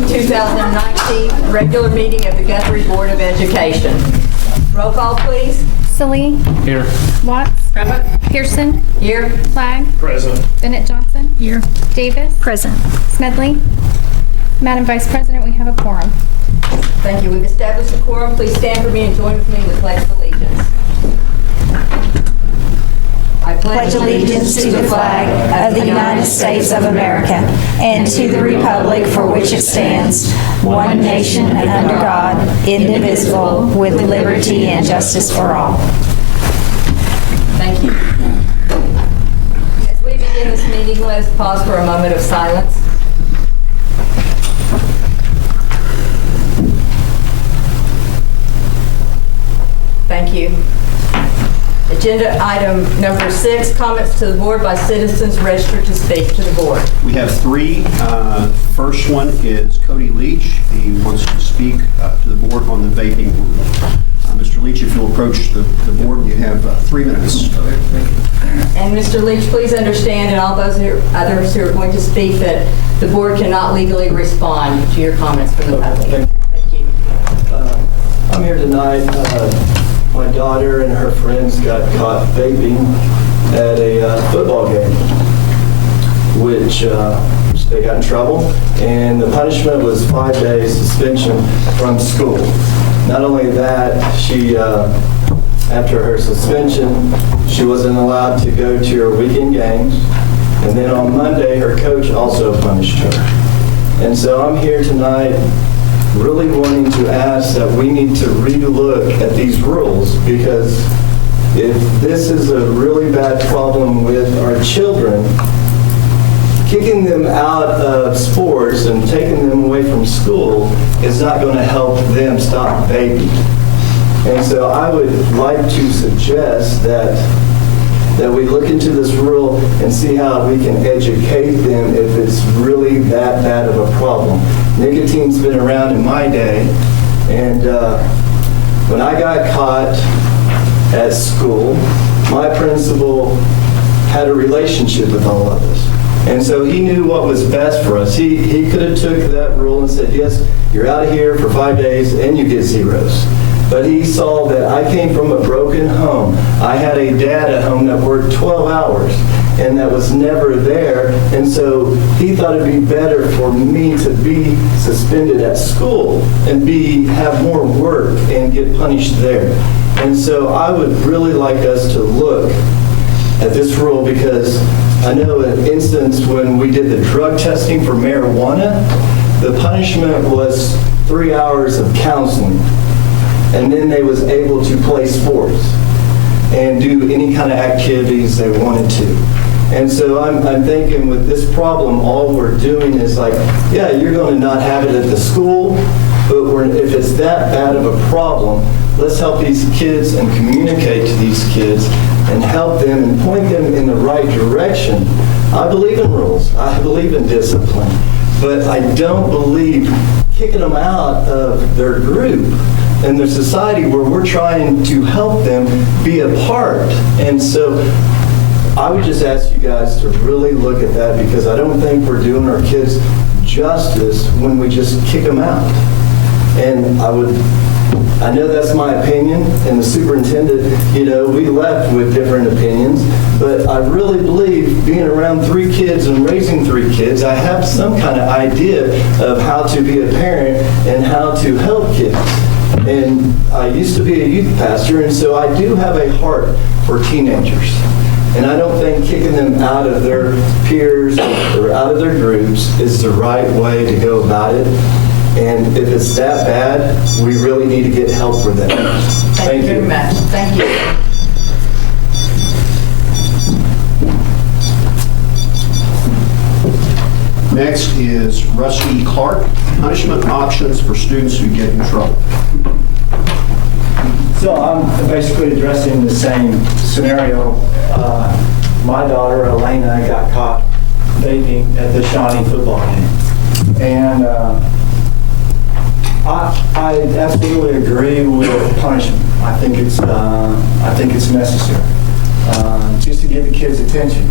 morning, 2019 regular meeting of the Guthrie Board of Education. Roll call, please. Silly. Here. Watts. Present. Pearson. Here. Flagg. Present. Bennett Johnson. Here. Davis. Present. Smedley. Madam Vice President, we have a quorum. Thank you. We've established a quorum. Please stand for me and join with me in the Pledge of Allegiance. I Pledge allegiance to the flag of the United States of America and to the republic for which it stands, one nation under God, indivisible, with liberty and justice for all. Thank you. As we begin this meeting, let us pause for a moment of silence. Thank you. Agenda item number 6, comments to the board by citizens registered to speak to the board. We have 3. First one is Cody Leach. He wants to speak to the board on the vaping rule. Mr. Leach, if you'll approach the board, you have 3 minutes. And Mr. Leach, please understand, and all those others who are going to speak, that the board cannot legally respond to your comments from the public. Thank you. I'm here tonight. My daughter and her friends got caught vaping at a football game, which they got in trouble, and the punishment was 5 days suspension from school. Not only that, she, after her suspension, she wasn't allowed to go to her weekend games, and then on Monday, her coach also punished her. And so I'm here tonight really wanting to ask that we need to relook at these rules, because if this is a really bad problem with our children, kicking them out of sports and taking them away from school is not going to help them stop vaping. And so I would like to suggest that we look into this rule and see how we can educate them if it's really that bad of a problem. Nicotine's been around in my day, and when I got caught at school, my principal had a relationship with all of us. And so he knew what was best for us. He could have took that rule and said, yes, you're out of here for 5 days and you get zeros. But he saw that I came from a broken home. I had a dad at home that worked 12 hours and that was never there. And so he thought it'd be better for me to be suspended at school and have more work and get punished there. And so I would really like us to look at this rule, because I know an instance when we did the drug testing for marijuana, the punishment was 3 hours of counseling. And then they was able to play sports and do any kind of activities they wanted to. And so I'm thinking with this problem, all we're doing is like, yeah, you're going to not have it at the school, but if it's that bad of a problem, let's help these kids and communicate to these kids and help them and point them in the right direction. I believe in rules. I believe in discipline. But I don't believe kicking them out of their group and their society where we're trying to help them be a part. And so I would just ask you guys to really look at that, because I don't think we're doing our kids justice when we just kick them out. And I know that's my opinion, and the superintendent, we left with different opinions, but I really believe being around 3 kids and raising 3 kids, I have some kind of idea of how to be a parent and how to help kids. And I used to be a youth pastor, and so I do have a heart for teenagers. And I don't think kicking them out of their peers or out of their groups is the right way to go about it. And if it's that bad, we really need to get help for them. Thank you very much. Thank you. Next is Rusty Clark, punishment options for students who get in trouble. So I'm basically addressing the same scenario. My daughter, Elena, got caught vaping at the Shawnee football game. And I absolutely agree with punishment. I think it's necessary just to get the kids' attention.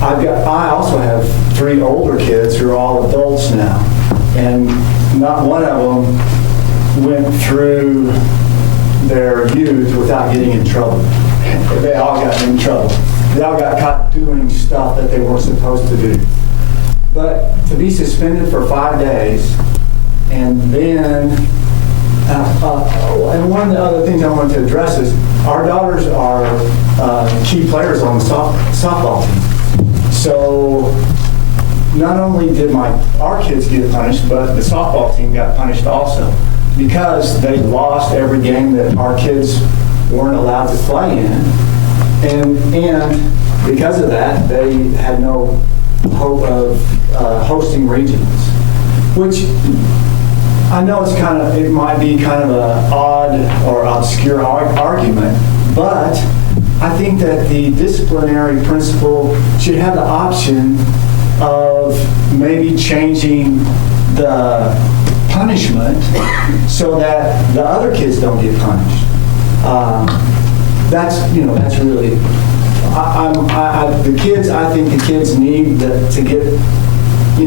I also have 3 older kids who are all adults now, and not one of them went through their youth without getting in trouble. They all got in trouble. They all got caught doing stuff that they weren't supposed to do. But to be suspended for 5 days, and then, and one of the other things I wanted to address is our daughters are key players on the softball team. So not only did our kids get punished, but the softball team got punished also, because they lost every game that our kids weren't allowed to play in. And because of that, they had no hope of hosting regionals, which I know it might be kind of an odd or obscure argument, but I think that the disciplinary principal should have the option of maybe changing the punishment so that the other kids don't get punished. That's really, the kids, I think the kids need to get, we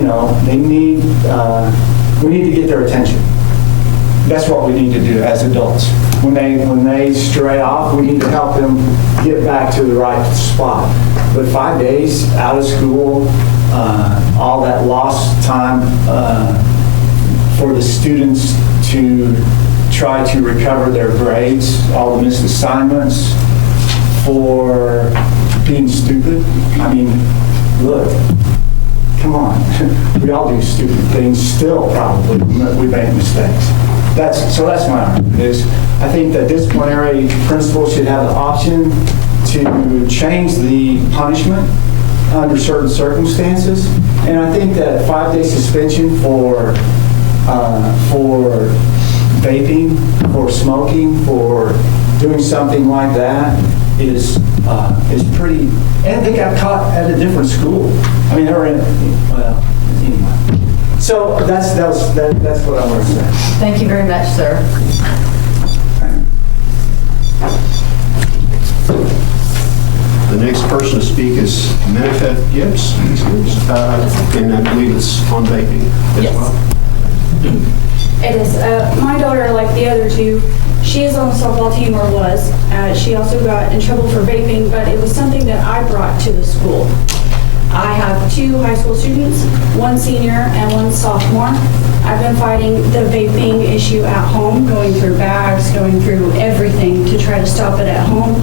need to get their attention. That's what we need to do as adults. When they stray off, we need to help them get back to the right spot. But 5 days out of school, all that lost time for the students to try to recover their grades, all the missed assignments, for being stupid. I mean, look, come on. We all do stupid things still, probably. We make mistakes. That's my argument, is I think the disciplinary principal should have the option to change the punishment under certain circumstances. And I think that 5-day suspension for vaping, for smoking, for doing something like that is pretty. And they got caught at a different school. I mean, they were in. Well, anyway. So that's what I want to say. Thank you very much, sir. The next person to speak is Menifet Gibbs, and I believe it's on vaping as Yes. well. It is. My daughter, like the other two, she is on the softball team, or was. She also got in trouble for vaping, but it was something that I brought to the school. I have 2 high school students, 1 senior and 1 sophomore. I've been fighting the vaping issue at home, going through bags, going through everything to try to stop it at home,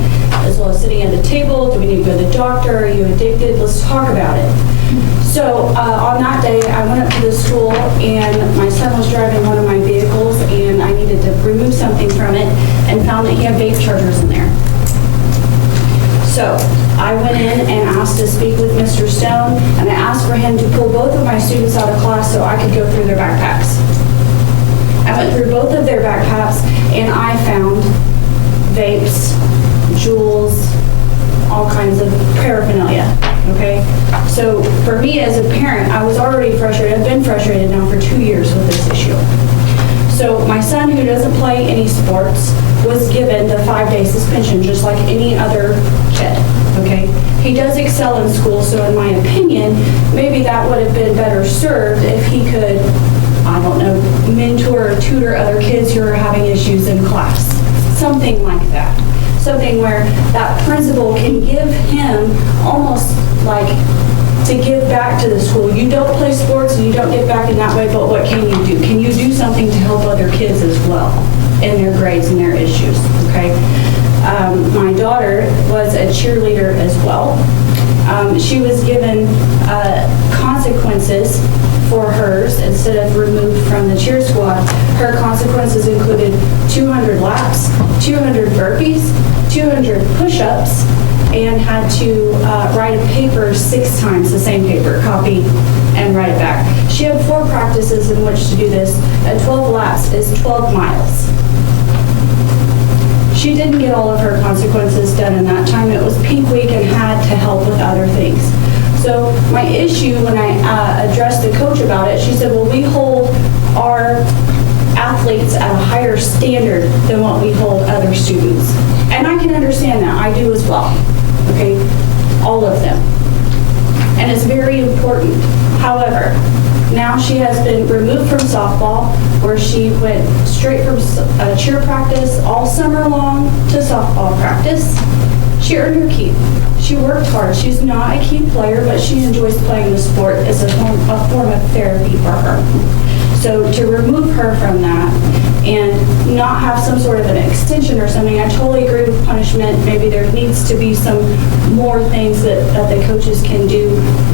as well as sitting at the table. Do we need to go to the doctor? Are you addicted? Let's talk about it. So on that day, I went up to the school, and my son was driving one of my vehicles, and I needed to remove something from it, and found that he had vape chargers in there. So I went in and asked to speak with Mr. Stone, and I asked for him to pull both of my students out of class so I could go through their backpacks. I went through both of their backpacks, and I found vapes, jewels, all kinds of paraphernalia, okay? So for me as a parent, I was already frustrated. I've been frustrated now for 2 years with this issue. So my son, who doesn't play any sports, was given the 5-day suspension just like any other kid, okay? He does excel in school, so in my opinion, maybe that would have been better served if he could, I don't know, mentor or tutor other kids who are having issues in class. Something like that. Something where that principal can give him almost like to give back to the school. You don't play sports and you don't give back in that way, but what can you do? Can you do something to help other kids as well in their grades and their issues, okay? My daughter was a cheerleader as well. She was given consequences for hers instead of removed from the cheer squad. Her consequences included 200 laps, 200 burpees, 200 push-ups, and had to write a paper 6 times, the same paper, copy and write it back. She had 4 practices in which to do this, and 12 laps is 12 miles. She didn't get all of her consequences done in that time. It was peak week and had to help with other things. So my issue when I addressed the coach about it, she said, well, we hold our athletes at a higher standard than what we hold other students. And I can understand that. I do as well. Okay? All of them. And it's very important. However, Now she has been removed from softball, where she went straight from cheer practice all summer long to softball practice. She earned her keep. She worked hard. She's not a key player, but she enjoys playing the sport as a form of therapy for her. So to remove her from that and not have some sort of an extension or something, I totally agree with punishment. Maybe there needs to be some more things that the coaches can do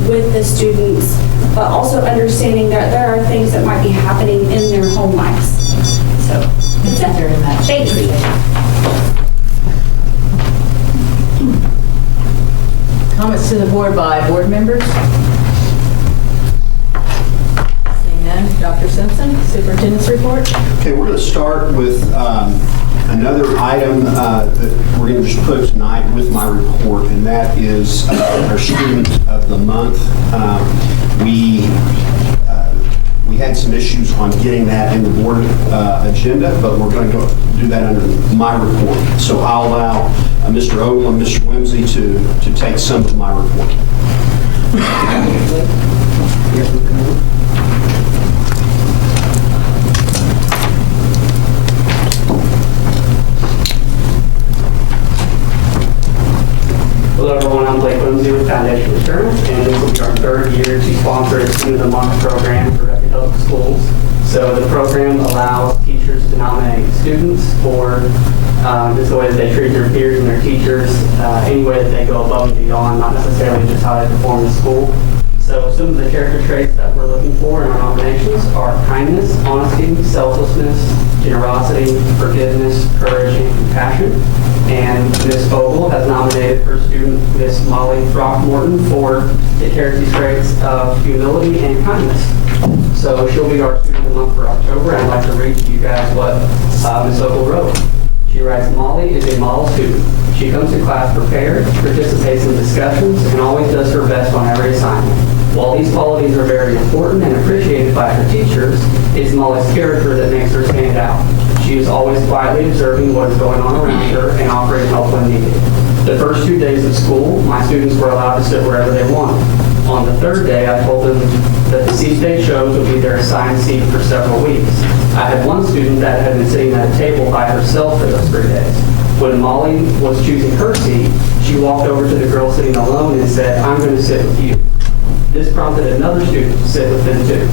with the students, but also understanding that there are things that might be happening in their home lives. So that's it. Very much. Thanks. Comments to the board by board members? Seeing none, Dr. Simpson, superintendent's report. Okay, we're going to start with another item that we're going to just put tonight with my report, and that is our Student of the Month. We had some issues on getting that in the board agenda, but we're going to go do that under my report. So I'll allow Mr. Ogle and Mr. Whimsy to take some of my report. Hello everyone, I'm Blake Whimsy with Foundation Insurance, and this will be our third year to sponsor a Student of the Month program for Guthrie Public Schools. So the program allows teachers to nominate students for just the way that they treat their peers and their teachers, any way that they go above and beyond, not necessarily just how they perform in school. So some of the character traits that we're looking for in our nominations are kindness, honesty, selflessness, generosity, forgiveness, courage, and compassion. And Ms. Vogel has nominated her student, Ms. Molly Throckmorton, for the character traits of humility and kindness. So she'll be our Student of the Month for October, and I'd like to read to you guys what Ms. Vogel wrote. She writes, Molly is a model student. She comes to class prepared, participates in discussions, and always does her best on every assignment. While these qualities are very important and appreciated by her teachers, it's Molly's character that makes her stand out. She is always quietly observing what is going on around her and offering help when needed. The first 2 days of school, my students were allowed to sit wherever they wanted. On the third day, I told them that the C-State shows would be their assigned seat for several weeks. I had one student that had been sitting at a table by herself for those 3 days. When Molly was choosing her seat, she walked over to the girl sitting alone and said, I'm going to sit with you. This prompted another student to sit with them too.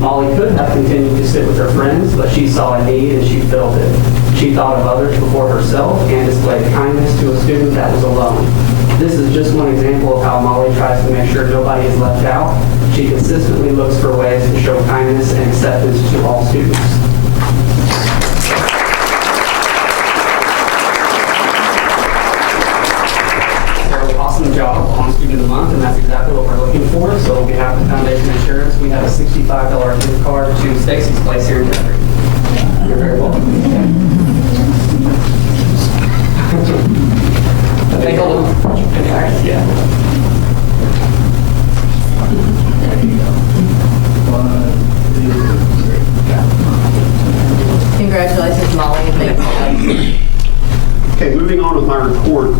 Molly could have continued to sit with her friends, but she saw a need and she filled it. She thought of others before herself and displayed kindness to a student that was alone. This is just one example of how Molly tries to make sure nobody is left out. She consistently looks for ways to show kindness and acceptance to all students. Awesome job on Student of the Month, and that's exactly what we're looking for. So on behalf of Foundation Insurance, we have a $65 gift card to Stacy's Place here in Guthrie. You're very welcome. Okay, hold on. Yeah. Congratulations, Molly, and thank you. Okay, moving on with my report.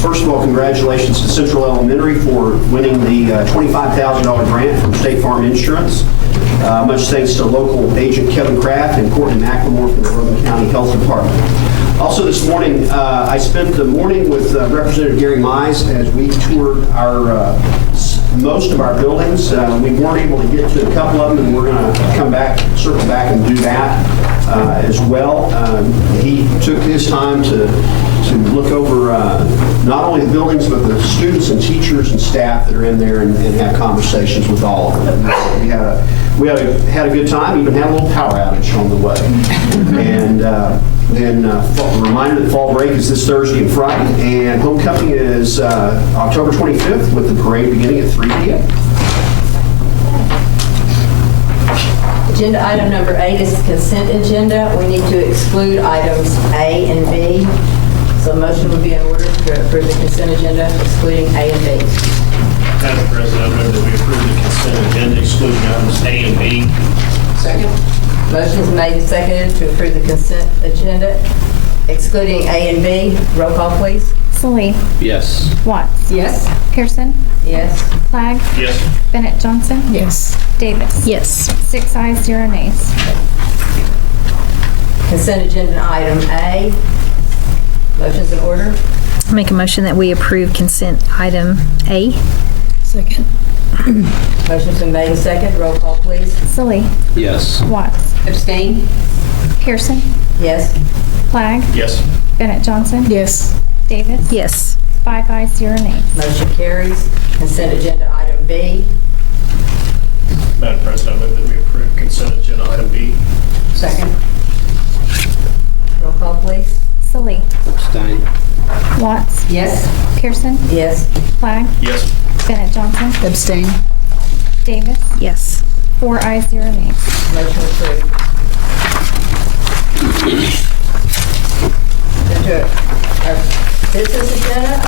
First of all, congratulations to Central Elementary for winning the $25,000 grant from State Farm Insurance. Much thanks to local agent Kevin Kraft and Courtney McLemore from the Logan County Health Department. Also this morning, I spent the morning with Representative Gary Mize as we toured most of our buildings. We weren't able to get to a couple of them, and we're going to come back, circle back and do that as well. He took his time to look over not only the buildings, but the students and teachers and staff that are in there and have conversations with all of them. We had a good time, even had a little power outage on the way. And then a reminder that fall break is this Thursday and Friday, and homecoming is October 25th with the parade beginning at 3 p.m. Agenda item number 8 is consent agenda. We need to exclude items A and B. So a motion would be in order to approve the consent agenda, excluding A and B. Madam President, I move that we approve the consent agenda excluding items A and B. Second. Motion is made and seconded to approve the consent agenda, excluding A and B. Roll call, please. Sallee, Yes. Watts, Yes. Pearson, Yes. Flagg, Yes. Bennett Johnson, Yes. Davis. Yes. 6 ayes, 0 nays. Consent agenda item A. Motion's in order. Make a motion that we approve consent item A. Second. Motion's been made and second. Roll call, please. Sallee, Yes. Watts, Abstain? Pearson, Yes. Flagg, Yes. Bennett Johnson, Yes. Davis. Yes. 5 ayes, 0 nays. Motion carries. Consent agenda item B. Madam President, I move that we approve consent agenda item B. Second. Roll call, please. Sallee, Abstain. Watts, Yes. Pearson, Yes. Flagg, Yes. Bennett Johnson, Abstain. Davis. Yes. 4 ayes, 0 nays. Motion approved. Then to our business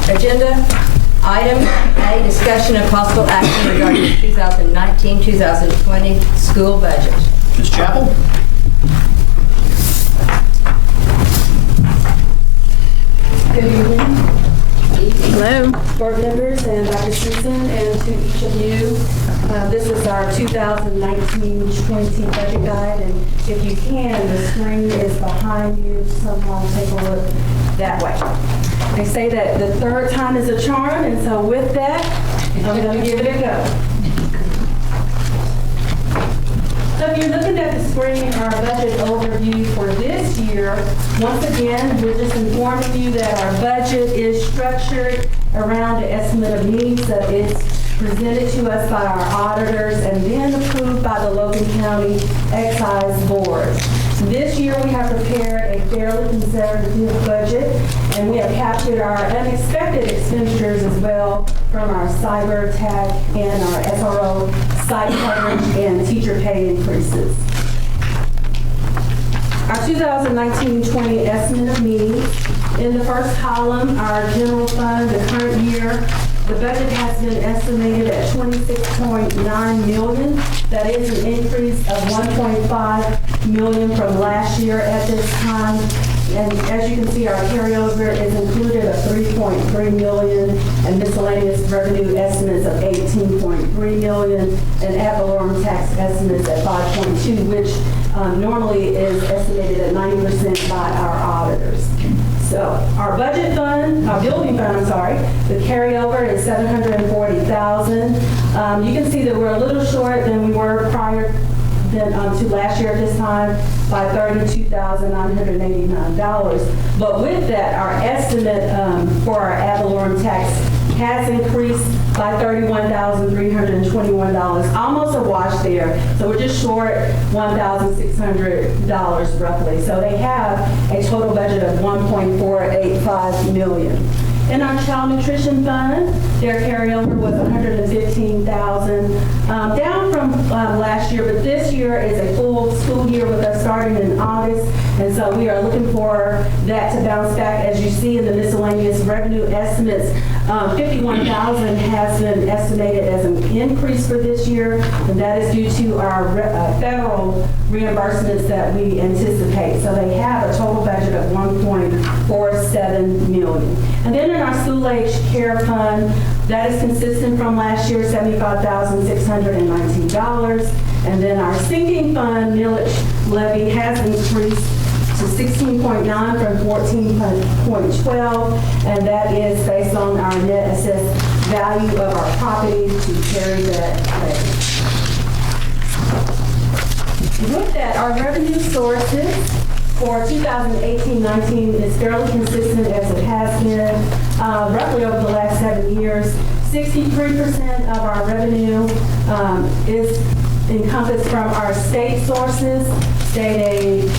agenda. Item A, discussion of possible action regarding the 2019-2020 school budget. Ms. Chappell? Good evening, Hello. board members and Dr. Simpson, and to each of you. This is our 2019-20 budget guide, and if you can, the screen is behind you. Someone take a look that way. They say that the third time is a charm, and so with that, I'm going to give it a go. So if you're looking at the screen, our budget overview for this year, once again, we're just informing you that our budget is structured around the estimate of needs that it's presented to us by our auditors and then approved by the Logan County Excise Board. This year, we have prepared a fairly conservative budget, and we have captured our unexpected expenditures as well from our cyber attack and our SRO site coverage and teacher pay increases. Our 2019-20 estimate of needs. In the first column, our general fund, the current year, the budget has been estimated at $26.9 million. That is an increase of $1.5 million from last year at this time. And as you can see, our carryover is included of $3.3 million and miscellaneous revenue estimates of $18.3 million and ad valorem tax estimates at $5.2, which normally is estimated at 90% by our auditors. So our budget fund, our building fund, I'm sorry, the carryover is $740,000. You can see that we're a little short than we were prior to last year at this time by $32,989. But with that, our estimate for our ad valorem tax has increased by $31,321, almost a wash there. So we're just short $1,600 roughly. So they have a total budget of $1.485 million. In our child nutrition fund, their carryover was $115,000, down from last year, but this year is a full school year with us starting in August, and so we are looking for that to bounce back. As you see in the miscellaneous revenue estimates, $51,000 has been estimated as an increase for this year, and that is due to our federal reimbursements that we anticipate. So they have a total budget of $1.47 million. And then in our school age care fund, that is consistent from last year, $75,619. And then our sinking fund millage levy has increased to 16.9 from 14.12, and that is based on our net assessed value of our property to carry that levy. With that, our revenue sources for 2018-19 is fairly consistent as it has been roughly over the last 7 years. 63% of our revenue is encompassed from our state sources, state aid,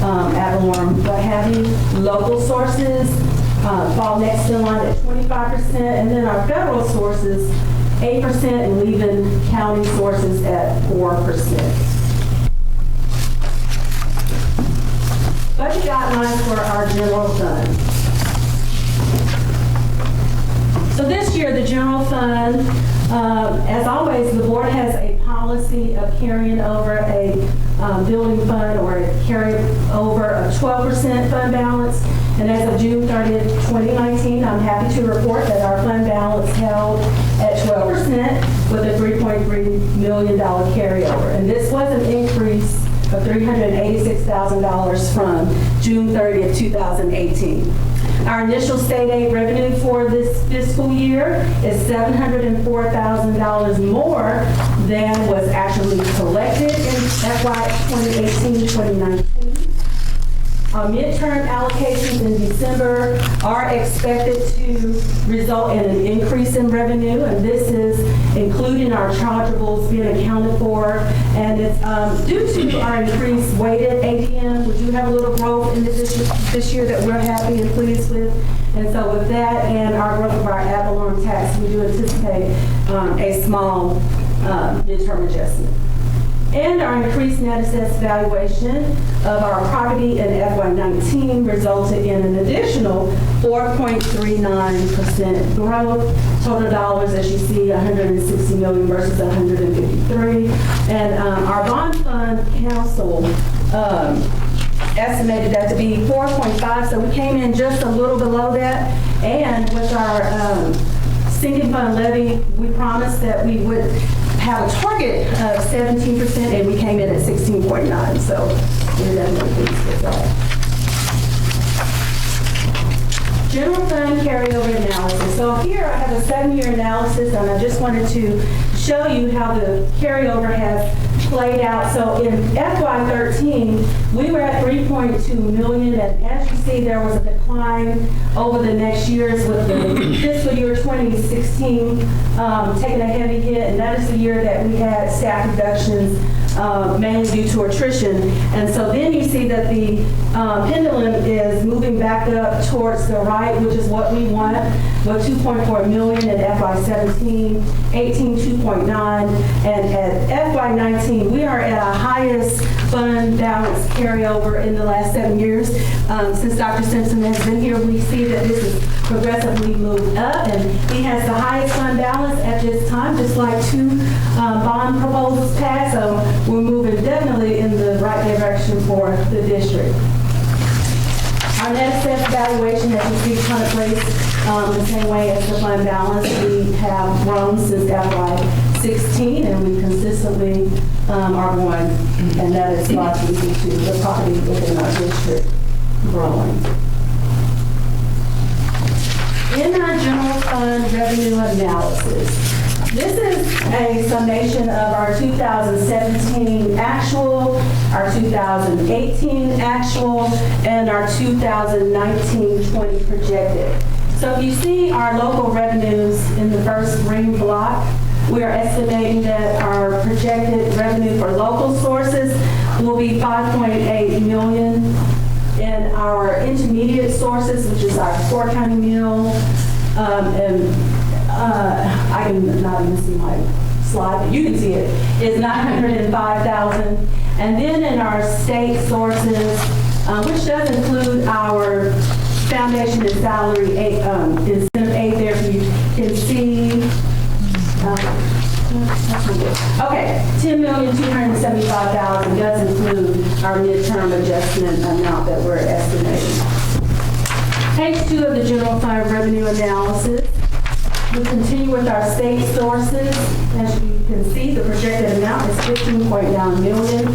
ad valorem, what have you. Local sources fall next in line at 25%, and then our federal sources, 8%, and leaving county sources at 4%. Budget guidelines for our general fund. So this year, the general fund, as always, the board has a policy of carrying over a building fund or carry over a 12% fund balance. And as of June 30th, 2019, I'm happy to report that our fund balance held at 12% with a $3.3 million carryover. And this was an increase of $386,000 from June 30th, 2018. Our initial state aid revenue for this fiscal year is $704,000 more than was actually collected in FY 2018-2019. Our midterm allocations in December are expected to result in an increase in revenue, and this is including our chargeables being accounted for, and it's due to our increased weighted ADM. We do have a little growth in this year that we're happy and pleased with, and so with that and our growth of our ad valorem tax, we do anticipate a small midterm adjustment. And our increased net assessed valuation of our property in FY19 resulted in an additional 4.39% growth. Total dollars, as you see, $160 million versus $153. And our bond fund council estimated that to be 4.5, so we came in just a little below that. And with our sinking fund levy, we promised that we would have a target of 17%, and we came in at 16.9, so we're definitely pleased with that. General fund carryover analysis. So here I have a 7-year analysis, and I just wanted to show you how the carryover has played out. So in FY13, we were at $3.2 million, and as you see, there was a decline over the next years with the fiscal year 2016 taking a heavy hit, and that is the year that we had staff reductions mainly due to attrition. And so then you see that the pendulum is moving back up towards the right, which is what we want, with $2.4 million in FY17, 18, 2.9, and at FY19, we are at our highest fund balance carryover in the last 7 years. Since Dr. Simpson has been here, we see that this has progressively moved up, and he has the highest fund balance at this time, just like 2 bond proposals passed, so we're moving definitely in the right direction for the district. Our net assessed valuation, as you see, contemplates the same way as the fund balance. We have grown since FY16, and we consistently are growing, and that is largely due to the property within our district growing. In our general fund revenue analysis, this is a summation of our 2017 actual, our 2018 actual, and our 2019-20 projected. So if you see our local revenues in the first green block, we are estimating that our projected revenue for local sources will be $5.8 million. In our intermediate sources, which is our 4 county meal, I can not even see my slide, but you can see it, is $905,000. And then in our state sources, which does include our foundation and salary incentive aid there, so you can see, okay, $10,275,000 does include our midterm adjustment amount that we're estimating. Page 2 of the general fund revenue analysis. We continue with our state sources. As you can see, the projected amount is $15.9 million.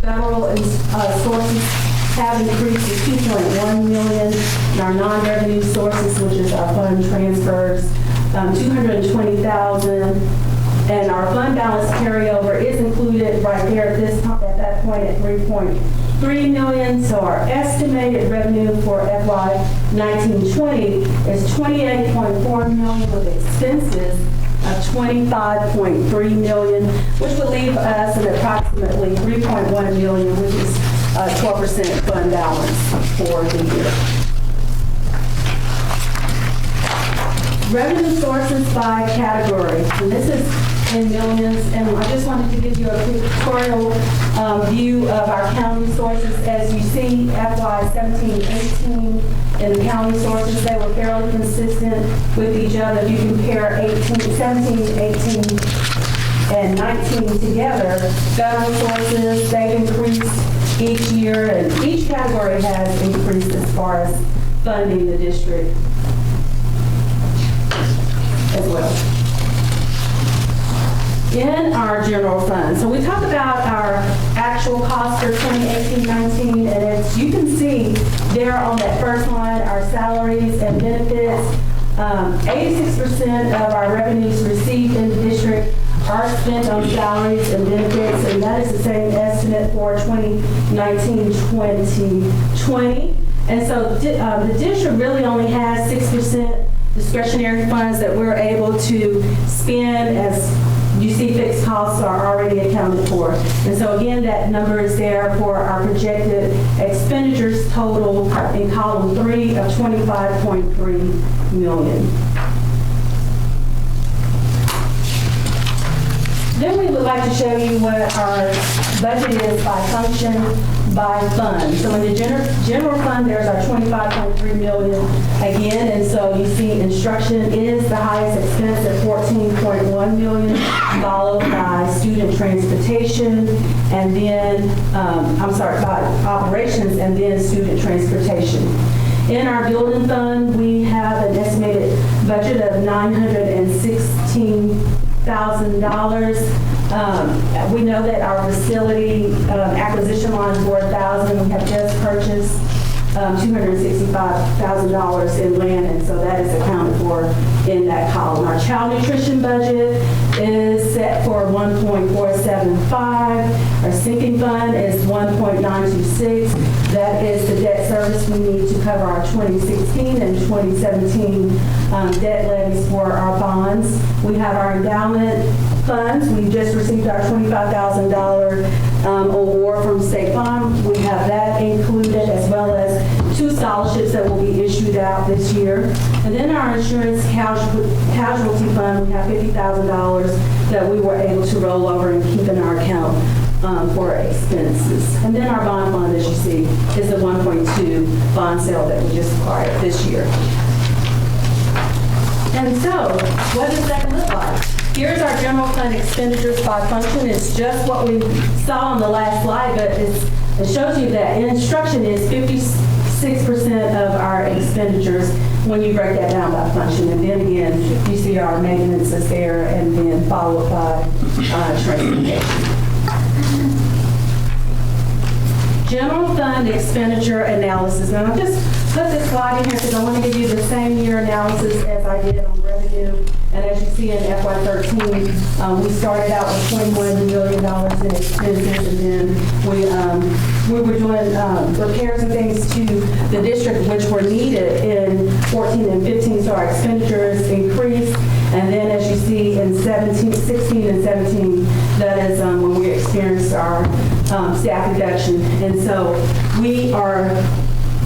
Federal sources have increased to $2.1 million. And our non-revenue sources, which is our fund transfers, $220,000. And our fund balance carryover is included right there at that point at $3.3 million. So our estimated revenue for FY 19-20 is $28.4 million with expenses of $25.3 million, which would leave us at approximately $3.1 million, which is a 12% fund balance for the year. Revenue sources by category, and this is in millions, and I just wanted to give you a pictorial view of our county sources. As you see, FY 17-18 in the county sources, they were fairly consistent with each other. If you compare 17, 18, and 19 together, federal sources, they've increased each year, and each category has increased as far as funding the district as well. In our general fund, so we talk about our actual costs for 2018-19, and as you can see there on that first line, our salaries and benefits, 86% of our revenues received in the district are spent on salaries and benefits, and that is the same estimate for 2019-2020. And so the district really only has 6% discretionary funds that we're able to spend. As you see, fixed costs are already accounted for. And so again, that number is there for our projected expenditures total in column 3 of $25.3 million. Then we would like to show you what our budget is by function, by fund. So in the general fund, there's our $25.3 million again, and so you see instruction is the highest expense at $14.1 million, followed by student transportation, and then, by operations, and then student transportation. In our building fund, we have an estimated budget of $916,000. We know that our facility acquisition line is $4,000. We have just purchased $265,000 in land, and so that is accounted for in that column. Our child nutrition budget is set for $1.475. Our sinking fund is $1.926. That is the debt service we need to cover our 2016 and 2017 debt levies for our bonds. We have our endowment funds. We just received our $25,000 award from State Farm. We have that included, as well as 2 scholarships that will be issued out this year. And then our insurance casualty fund, we have $50,000 that we were able to roll over and keep in our account for expenses. And then our bond fund, as you see, is the 1.2 bond sale that we just acquired this year. And so, what does that look like? Here's our general fund expenditures by function. It's just what we saw on the last slide, but it shows you that instruction is 56% of our expenditures when you break that down by function. And then again, you see our maintenance is there, and then followed by transportation. General fund expenditure analysis. Now, I just put this slide in here because I want to give you the same year analysis as I did on revenue. And as you see in FY13, we started out with $21 million in expenses, and then we were doing repairs and things to the district which were needed in 14 and 15, so our expenditures increased. And then as you see in 16 and 17, that is when we experienced our staff reduction. And so we are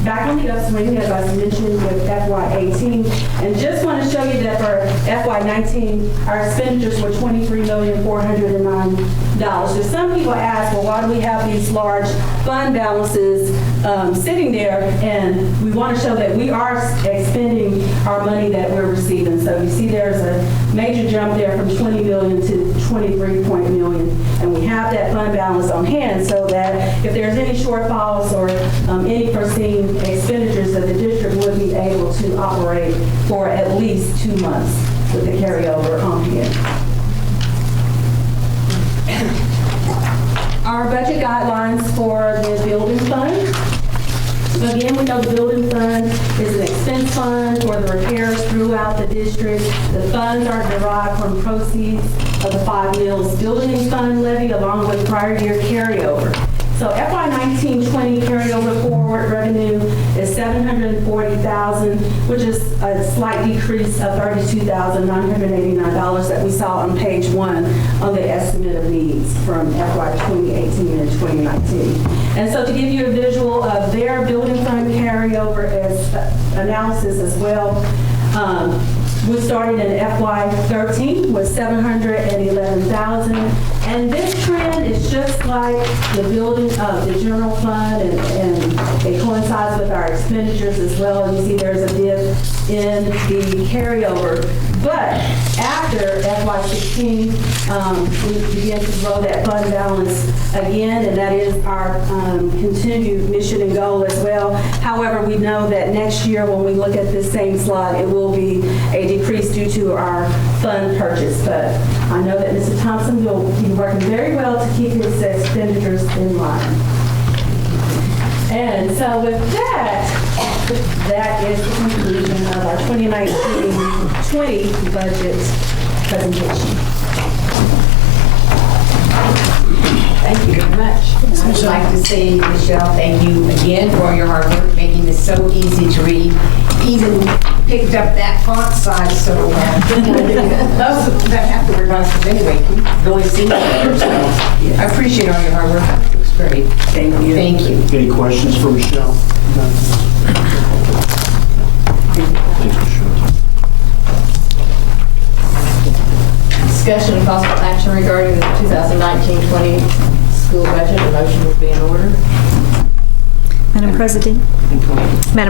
back on the upswing, as I mentioned, with FY18. And just want to show you that for FY19, our expenditures were $23,409,000. So some people ask, well, why do we have these large fund balances sitting there? And we want to show that we are expending our money that we're receiving. So you see there's a major jump there from $20 million to $23 million. And we have that fund balance on hand so that if there's any shortfalls or any foreseen expenditures, that the district would be able to operate for at least 2 months with the carryover on hand. Our budget guidelines for the building fund. So again, we know the building fund is an expense fund for the repairs throughout the district. The funds are derived from proceeds of the 5 mills building fund levy along with prior year carryover. So FY 19-20 carryover forward revenue is $740,000, which is a slight decrease of $32,989 that we saw on page 1 on the estimate of needs from FY 2018 and 2019. And so to give you a visual of their building fund carryover as analysis as well, we started in FY13 with $711,000, and this trend is just like the building of the general fund, and it coincides with our expenditures as well. And you see there's a dip in the carryover, But after FY16, we begin to grow that fund balance again, and that is our continued mission and goal as well. However, we know that next year when we look at this same slide, it will be a decrease due to our fund purchase. But I know that Mr. Thompson will be working very well to keep his expenditures in line. And so with that, that is the conclusion of our 2019-20 budget presentation. Thank you very much. I would like to say, Michelle, thank you again for your hard work, making this so easy to read. Even picked up that font size so well. Those that have to work on it anyway can really see it. So I appreciate all your hard work. It looks great. Thank you. Thank you. Any questions for Michelle? Thanks, Michelle. Discussion and possible action regarding the 2019-20 school budget. A motion will be in order. Madam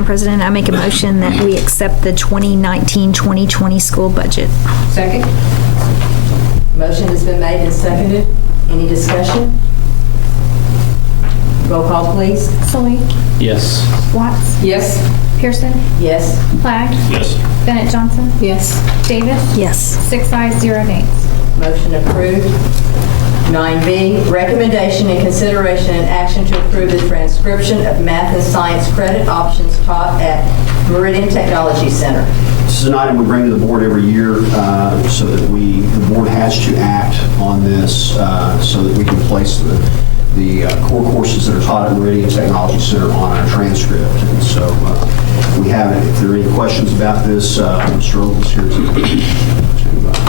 President, I make a motion that we accept the 2019-2020 school budget. Second. Motion has been made and seconded. Any discussion? Roll call, please. Sully. Yes. Watts. Yes. Pearson. Yes. Flagg. Yes. Bennett Johnson. Yes. Davis. Yes. 6 ayes, 0 nays. Motion approved. 9B, recommendation and consideration and action to approve the transcription of math and science credit options taught at Meridian Technology Center. This is an item we bring to the board every year so that the board has to act on this so that we can place the core courses that are taught at Meridian Technology Center on our transcript. And so we have it. If there are any questions about this, Mr. Ogle is here to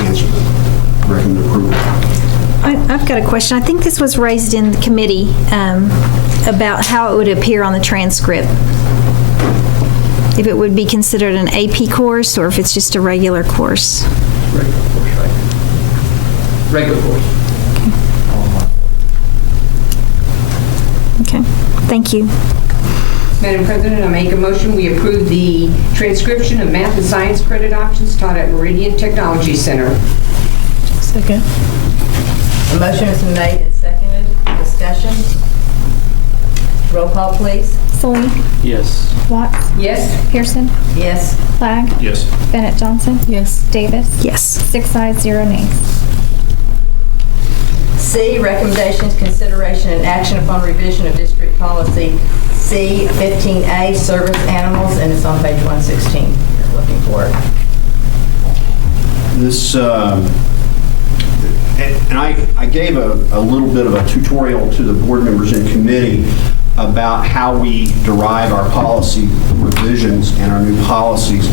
answer them. Recommend approval. I've got a question. I think this was raised in the committee about how it would appear on the transcript. If it would be considered an AP course or if it's just a regular course. Regular course, right? Regular course. Okay. Thank you. Madam President, I make a motion we approve the transcription of math and science credit options taught at Meridian Technology Center. Second. A motion has been made and seconded. Discussion. Roll call, please. Sully. Yes. Watts. Yes. Pearson. Yes. Flagg. Yes. Bennett Johnson. Yes. Davis. Yes. 6 ayes, 0 nays. C, recommendations, consideration, and action upon revision of district policy C-15A, service animals, and it's on page 116. You're looking for it. This, and I gave a little bit of a tutorial to the board members in committee about how we derive our policy revisions and our new policies.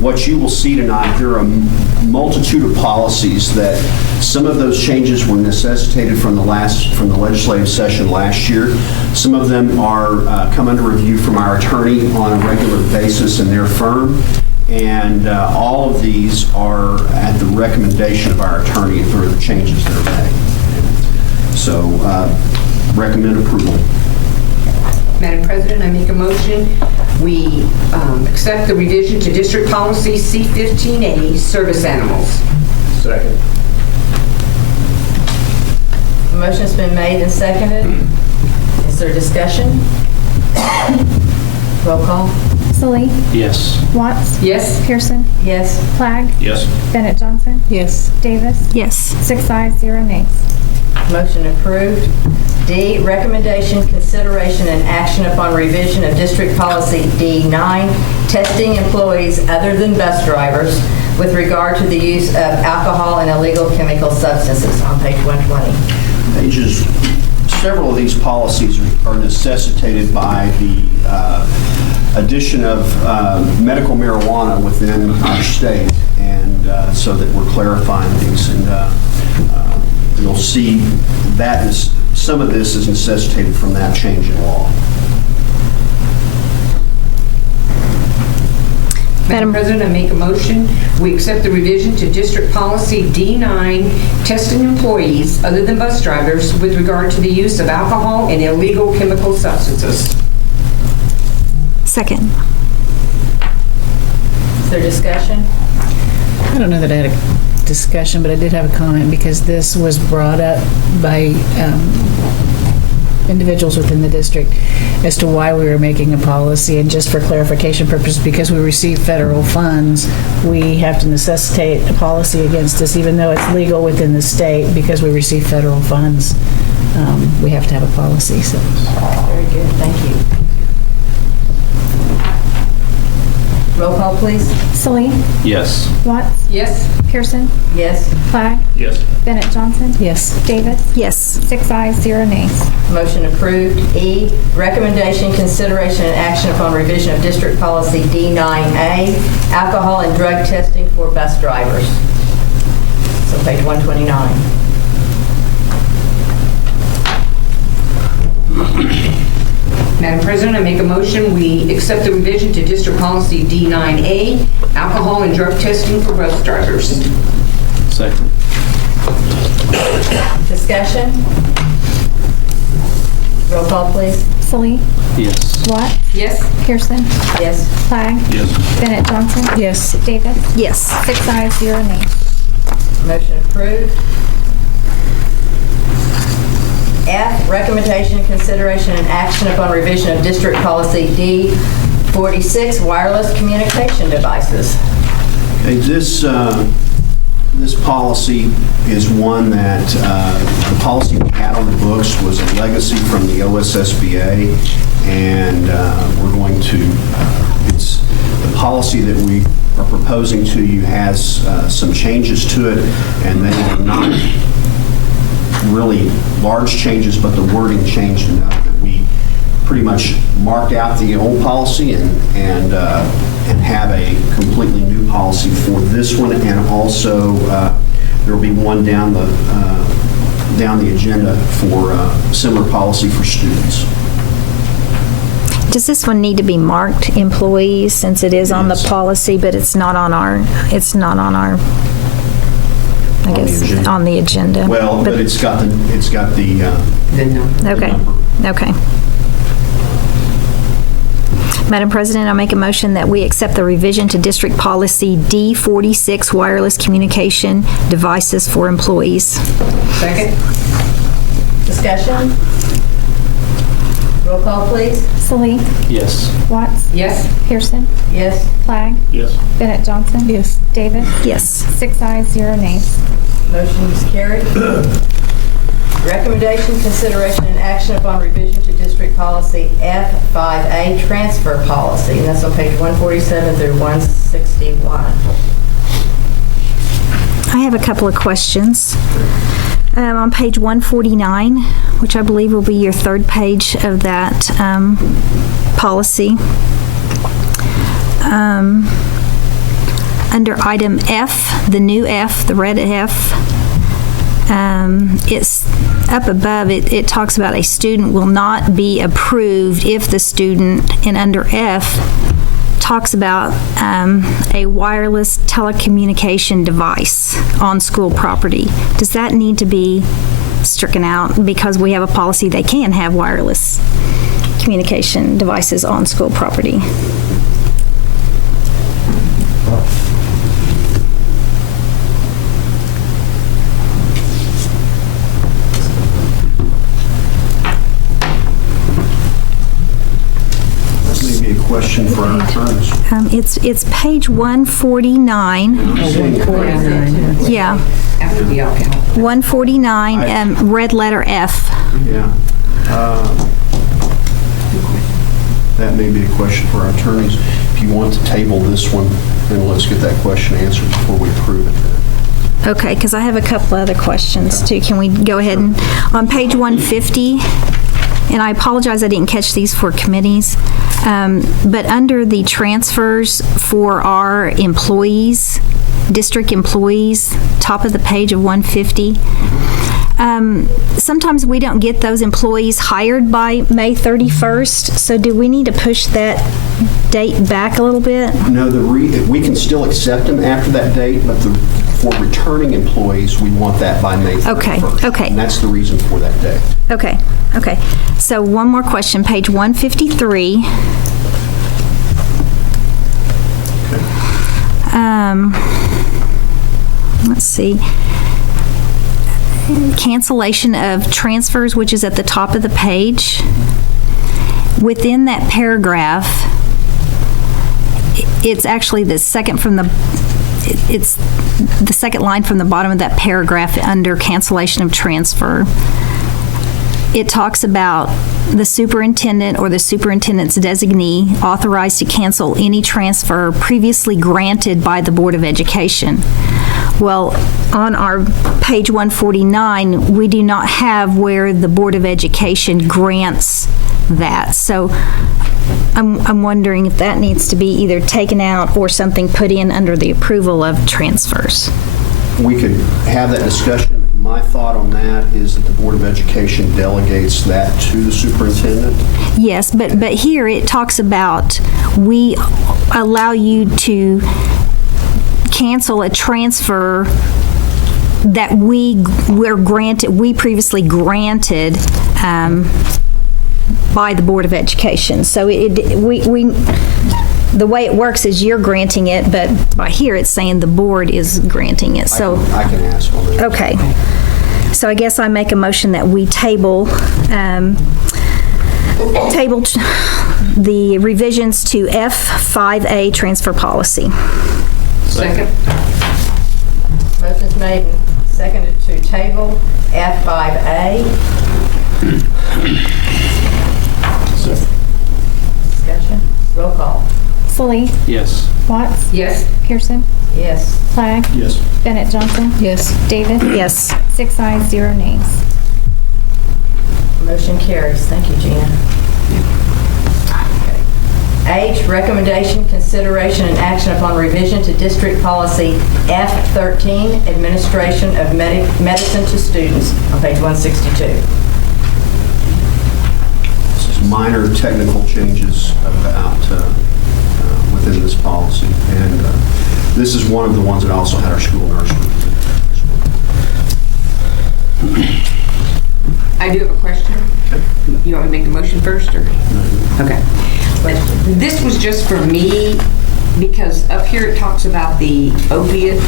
What you will see tonight, there are a multitude of policies that some of those changes were necessitated from the legislative session last year. Some of them are come under review from our attorney on a regular basis in their firm. And all of these are at the recommendation of our attorney for the changes that are made. So recommend approval. Madam President, I make a motion we accept the revision to district policy C-15A, service animals. Second. A motion's been made and seconded. Is there discussion? Roll call. Sully. Yes. Watts. Yes. Pearson. Yes. Flagg. Yes. Bennett Johnson. Yes. Davis. Yes. 6 ayes, 0 nays. Motion approved. D, recommendation, consideration, and action upon revision of district policy D9, testing employees other than bus drivers with regard to the use of alcohol and illegal chemical substances on page 120. Several of these policies are necessitated by the addition of medical marijuana within our state, and so that we're clarifying these. And you'll see that some of this is necessitated from that change in law. Madam President, I make a motion we accept the revision to district policy D9, testing employees other than bus drivers with regard to the use of alcohol and illegal chemical substances. Second. Is there discussion? I don't know that I had a discussion, but I did have a comment because this was brought up by individuals within the district as to why we were making a policy. And just for clarification purposes, because we receive federal funds, we have to necessitate a policy against this, even though it's legal within the state, because we receive federal funds. We have to have a policy. So. Very good, thank you. Roll call, please. Celine? Yes. Watts? Yes. Pearson? Yes. Flagg? Yes. Bennett Johnson? Yes. Davis? Yes. 6 ayes, 0 nays. Motion approved. E, recommendation, consideration, and action upon revision of district policy D9A, alcohol and drug testing for bus drivers. So page 129. Madam President, I make a motion, we accept the revision to District Policy D9A, alcohol and drug testing for bus drivers. Second. Discussion? Roll call, please. Celine? Yes. Watts? Yes. Pearson? Yes. Flagg? Yes. Bennett Johnson? Yes. Davis? Yes. 6 ayes, 0 nays. Motion approved. F, recommendation, consideration, and action upon revision of district policy D46, wireless communication devices. Okay, this policy is one that the policy we had on the books was a legacy from the OSSBA, and we're going to, it's the policy that we are proposing to you has some changes to it, and they are not really large changes, but the wording changed enough that we pretty much marked out the old policy and have a completely new policy for this one, and also there will be one down the agenda for similar policy for students. Does this one need to be marked employees since it is on the policy, but it's not on our, I guess, on the agenda? Well, but it's got the Okay, okay. Madam President, I make a motion that we accept the revision to District Policy D46, wireless communication devices for employees. Second. Discussion? Roll call, please. Celine? Yes. Watts? Yes. Pearson? Yes. Flagg? Yes. Bennett Johnson? Yes. Davis? Yes. 6 ayes, 0 nays. Motion is carried. Recommendation, consideration, and action upon revision to district policy F5A, transfer policy, and that's on page 147 through 161. I have a couple of questions. On page 149, which I believe will be your third page of that policy, under item F, the new F, the red F, it's up above, it talks about a student will not be approved if the student, and under F, talks about a wireless telecommunication device on school property. Does that need to be stricken out because we have a policy they can have wireless communication devices on school property? Question for our attorneys. It's page 149. Yeah. After the alcohol. 149, red letter F. Yeah. That may be a question for our attorneys. If you want to table this one, then let's get that question answered before we approve it. Okay, because I have a couple other questions too. Can we go ahead and, on page 150, and I apologize I didn't catch these for committees, but under the transfers for our employees, district employees, top of the page of 150, sometimes we don't get those employees hired by May 31st, so do we need to push that date back a little bit? No, we can still accept them after that date, but for returning employees, we want that by May 31st. Okay. And that's the reason for that date. Okay. So one more question, page 153. let's see, cancellation of transfers, which is at the top of the page. Within that paragraph, it's actually the second line from the bottom of that paragraph under cancellation of transfer. It talks about the superintendent or the superintendent's designee authorized to cancel any transfer previously granted by the Board of Education. Well, on our page 149, we do not have where the Board of Education grants that. So I'm wondering if that needs to be either taken out or something put in under the approval of transfers. We could have that discussion. My thought on that is that the Board of Education delegates that to the superintendent. Yes, but here it talks about we allow you to cancel a transfer that we previously granted by the Board of Education. So the way it works is you're granting it, but by here it's saying the board is granting it. So I can ask on that. Okay. So I guess I make a motion that we table the revisions to F5A transfer policy. Second. Motion's made and seconded to table F5A. Discussion? Roll call. Salee. Yes. Watts. Yes. Pearson. Yes. Flagg. Yes. Bennett Johnson. Yes. Davis. Yes. 6 ayes, 0 nays. Motion carries. Thank you, Gina. Okay. H, recommendation, consideration, and action upon revision to district policy F13, administration of medicine to students, on page 162. This is minor technical changes about within this policy, and this is one of the ones that also had our school nurse. I do have a question. You want me to make the motion first, or? Okay. This was just for me, because up here it talks about the opiate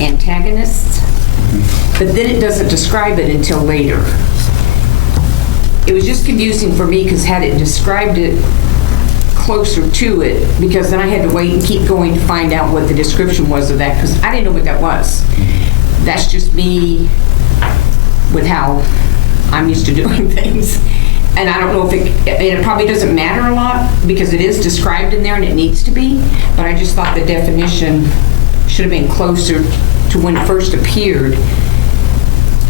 antagonists, but then it doesn't describe it until later. It was just confusing for me, because had it described it closer to it, because then I had to wait and keep going to find out what the description was of that, because I didn't know what that was. That's just me with how I'm used to doing things. And I don't know if it probably doesn't matter a lot, because it is described in there and it needs to be, but I just thought the definition should have been closer to when it first appeared.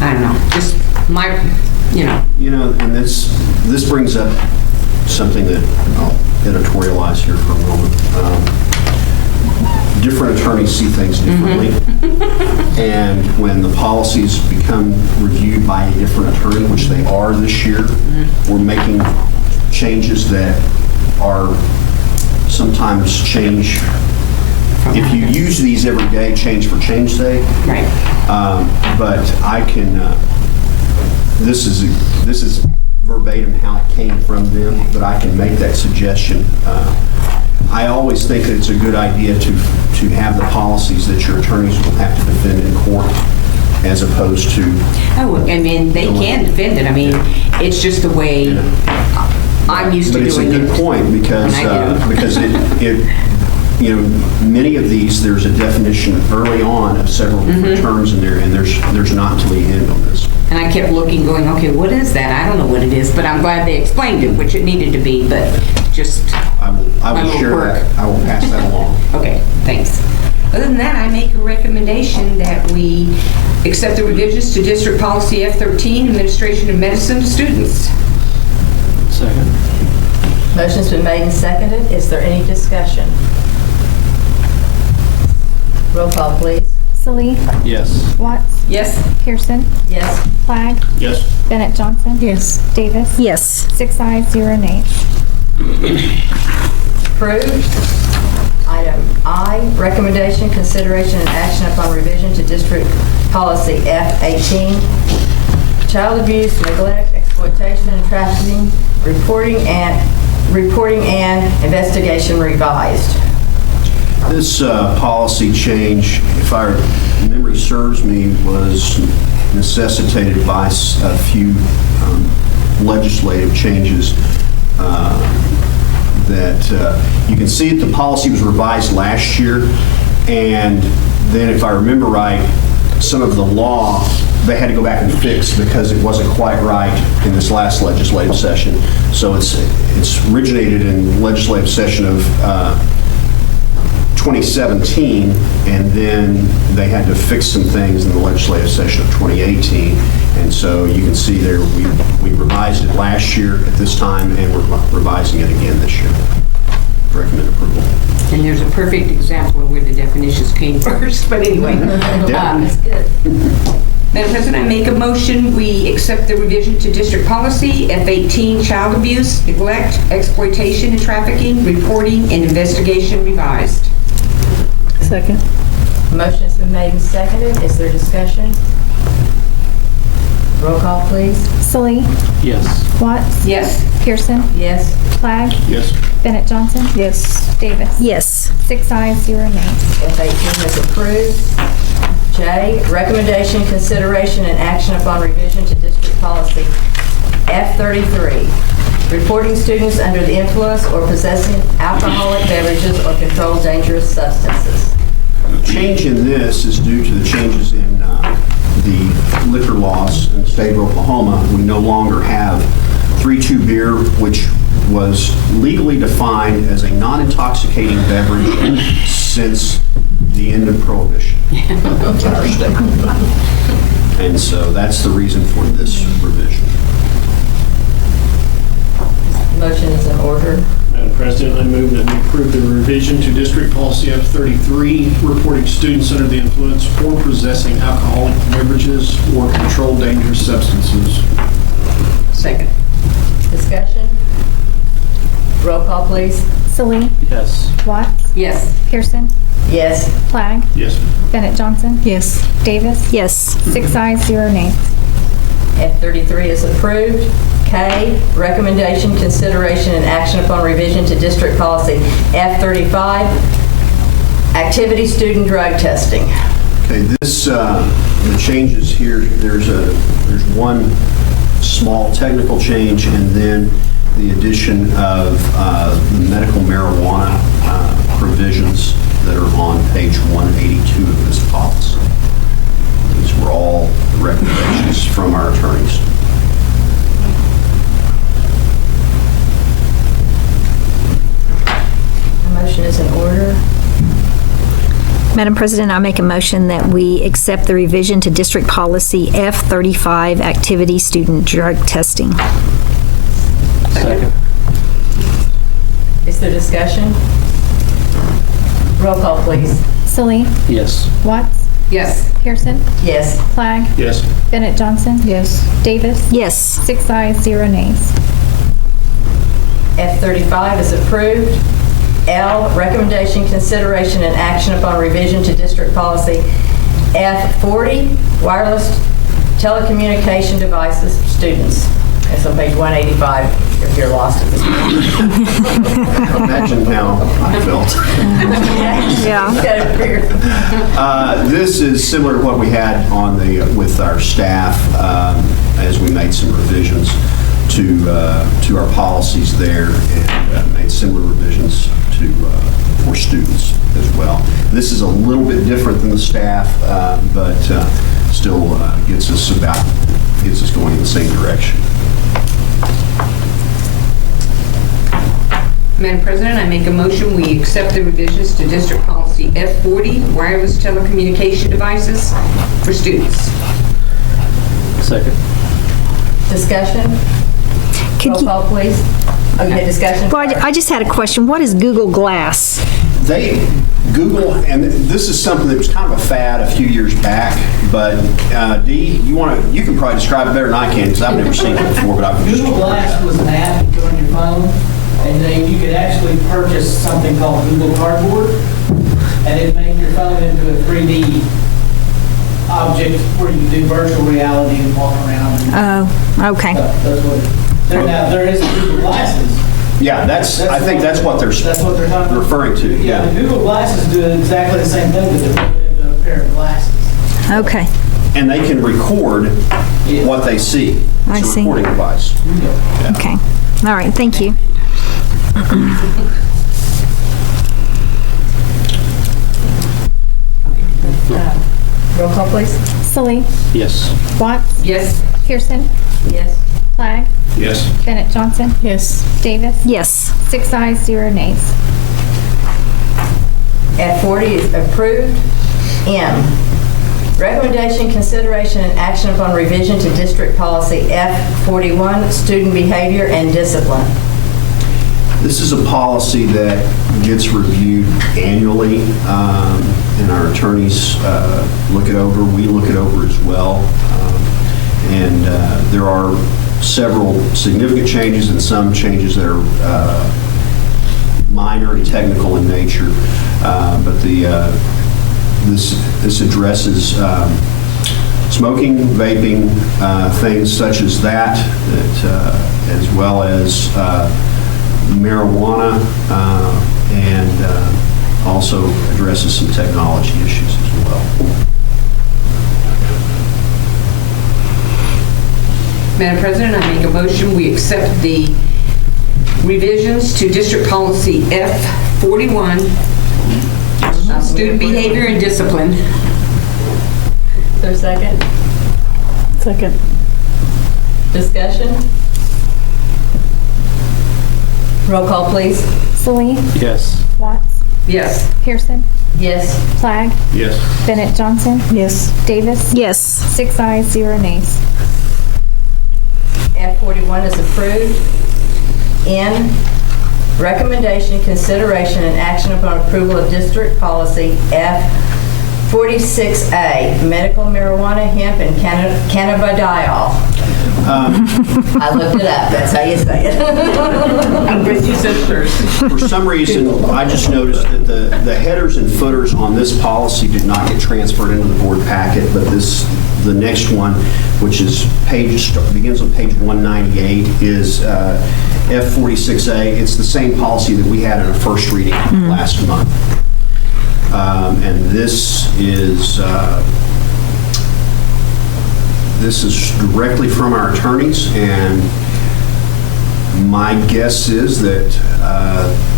I don't know, just my, And this brings up something that I'll editorialize here for a moment. Different attorneys see things differently. And when the policies become reviewed by a different attorney, which they are this year, we're making changes that are sometimes change. If you use these every day, change for change sake. right. But I can, this is verbatim how it came from them, but I can make that suggestion. I always think that it's a good idea to have the policies that your attorneys will have to defend in court, as opposed to... Oh, I mean, they can defend it. I mean, it's just the way I'm used to doing it. But it's a good point, because many of these, there's a definition early on of several different terms in there, and there's not until the end on this. And I kept looking, going, okay, what is that? I don't know what it is, but I'm glad they explained it, which it needed to be, but just I will share that. I will pass that along. Okay, thanks. Other than that, I make a recommendation that we accept the revisions to District Policy F13, Administration of Medicine to Students. Second. Motion's been made and seconded. Is there any discussion? Roll call, please. Salee. Yes. Watts. Yes? Pearson. Yes. Flagg. Yes. Bennett Johnson. Yes. Davis. Yes. 6 ayes, 0 nays. Approved. Item I, recommendation, consideration, and action upon revision to District Policy F18, child abuse, neglect, exploitation, and trafficking, reporting and investigation revised. This policy change, if our memory serves me, was necessitated by a few legislative changes that you can see that the policy was revised last year, and then if I remember right, some of the law they had to go back and fix because it wasn't quite right in this last legislative session. So it's originated in legislative session of 2017, and then they had to fix some things in the legislative session of 2018. And so you can see there, we revised it last year at this time, and we're revising it again this year. Recommend approval. And there's a perfect example of where the definitions came first, but anyway. That's good. Madam President, I make a motion, we accept the revision to district policy F18, child abuse, neglect, exploitation and trafficking, reporting, and investigation revised. Second. Motion has been made and seconded. Is there discussion? Roll call, please. Salee. Yes. Watts. Yes. Pearson. Yes. Flagg. Yes. Bennett Johnson. Yes. Davis. Yes. 6 ayes, 0 nays. F18 is approved. J, recommendation, consideration, and action upon revision to district policy F33, reporting students under the influence or possessing alcoholic beverages or controlled dangerous substances. The change in this is due to the changes in the liquor laws in the state of Oklahoma. We no longer have 3-2 beer, which was legally defined as a non-intoxicating beverage since the end of Prohibition in our state. And so that's the reason for this revision. Motion is in order. Madam President, I move that we approve the revision to District Policy F33, reporting students under the influence or possessing alcoholic beverages or controlled dangerous substances. Second. Discussion? Roll call, please. Salee. Yes. Watts. Yes. Pearson. Yes. Flagg. Yes. Bennett Johnson. Yes. Davis. Yes. 6 ayes, 0 nays. F33 is approved. K, recommendation, consideration, and action upon revision to district policy F35, activity student drug testing. Okay, this, the changes here, there's one small technical change, and then the addition of the medical marijuana provisions that are on page 182 of this policy. These were all recommendations from our attorneys. Motion is in order. Madam President, I make a motion that we accept the revision to district policy F35, activity student drug testing. Second. Is there discussion? Roll call, please. Salee. Yes. Watts. Yes. Pearson. Yes. Flagg. Yes. Bennett Johnson. Yes. Davis. Yes. 6 ayes, 0 nays. F35 is approved. L, recommendation, consideration, and action upon revision to district policy F40, wireless telecommunication devices for students. It's on page 185 if you're lost at this point. Imagine how I felt. Yeah. This is similar to what we had on with our staff as we made some revisions to our policies there, and made similar revisions for students as well. This is a little bit different than the staff, but still gets us going in the same direction. Madam President, I make a motion, we accept the revisions to district policy F40, wireless telecommunication devices for students. Second. Discussion? Could Roll you- call, please. Okay, discussion? Well, I just had a question. What is Google Glass? Google, and this is something that was kind of a fad a few years back, but Dee, you can probably describe it better than I can, because I've never seen it before, but I've just Google heard Glass about it. was an app you put on your phone, and then you could actually purchase something called Google Cardboard, and it'd make your phone into a 3D object where you do virtual reality and walk around. Oh, okay. That's what it is. There is Google Glasses, Yeah, I think that's what they're talking about? referring to. Yeah, the Google Glasses do exactly the same thing, but they're putting it into a pair of glasses. Okay. And they can record what they see. I It's a see. recording device. Yeah. Okay. All right, thank you. Roll call, please. Salee. Yes. Watts. Yes. Pearson. Yes. Flagg. Yes. Bennett Johnson. Yes. Davis. Yes. 6 ayes, 0 nays. F40 is approved. M, recommendation, consideration, and action upon revision to district policy F41, student behavior and discipline. This is a policy that gets reviewed annually, and our attorneys look it over. We look it over as well. And there are several significant changes and some changes that are minor and technical in nature. But this addresses smoking, vaping, things such as that as well as marijuana, and also addresses some technology issues as well. Madam President, I make a motion, we accept the revisions to District Policy F41, student behavior and discipline. Is there a second? Second. Discussion? Roll call, please. Salee. Yes. Watts. Yes. Pearson. Yes. Flagg. Yes. Bennett Johnson. Yes. Davis. Yes. 6 ayes, 0 nays. F41 is approved. N, recommendation, consideration, and action upon approval of district policy F46A, medical marijuana, hemp, and cannabidiol. I looked it up. That's how you say it. I'm with you, sisters. For some reason, I just noticed that the headers and footers on this policy did not get transferred into the board packet, but the next one, which is begins on page 198, is F46A. It's the same policy that we had in a first reading last month. And this is directly from our attorneys, and my guess is that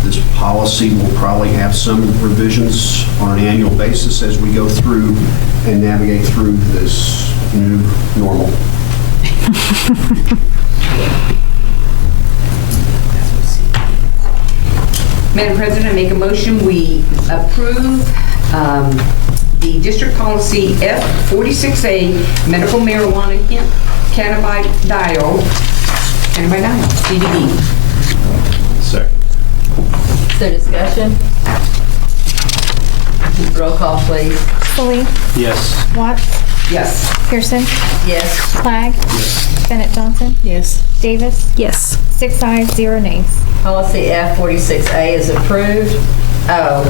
this policy will probably have some revisions on an annual basis as we go through and navigate through this new normal. Madam President, I make a motion, we approve the district policy F46A, medical marijuana, hemp, cannabidiol, CBD. Second. Is there discussion? Roll call, please. Salee. Yes. Watts. Yes. Pearson. Yes. Flagg. Bennett Johnson. Yes. Davis. Yes. 6 ayes, 0 nays. Policy F46A is approved. O,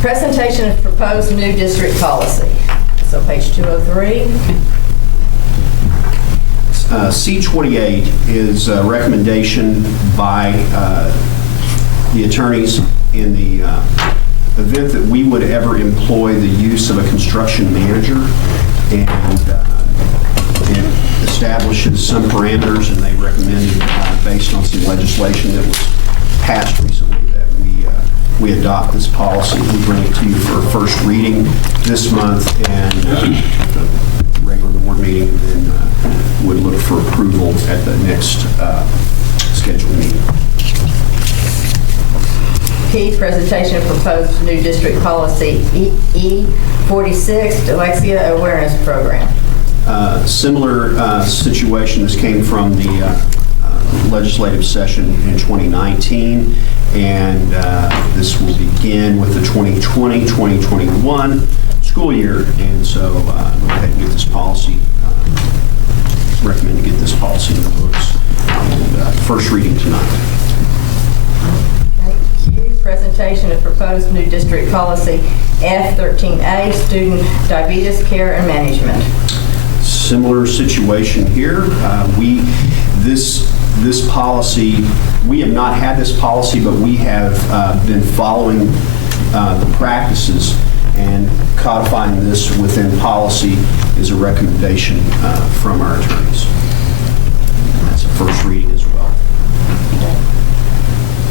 presentation of proposed new district policy. So page 203. C28 is a recommendation by the attorneys in the event that we would ever employ the use of a construction manager, and it establishes some parameters, and they recommended, based on some legislation that was passed recently, that we adopt this policy. We bring it to you for a first reading this month and the regular board meeting, and then would look for approval at the next scheduled meeting. P, presentation of proposed new district policy E46, dyslexia awareness program. Similar situation. This came from the legislative session in 2019, and this will begin with the 2020-2021 school year. And so go ahead and get this policy, recommend to get this policy in the books. And first reading tonight. Q, presentation of proposed new district policy F13A, student diabetes care and management. Similar situation here. This this policy, we have not had this policy, but we have been following the practices, and codifying this within policy is a recommendation from our attorneys. That's a first reading as well.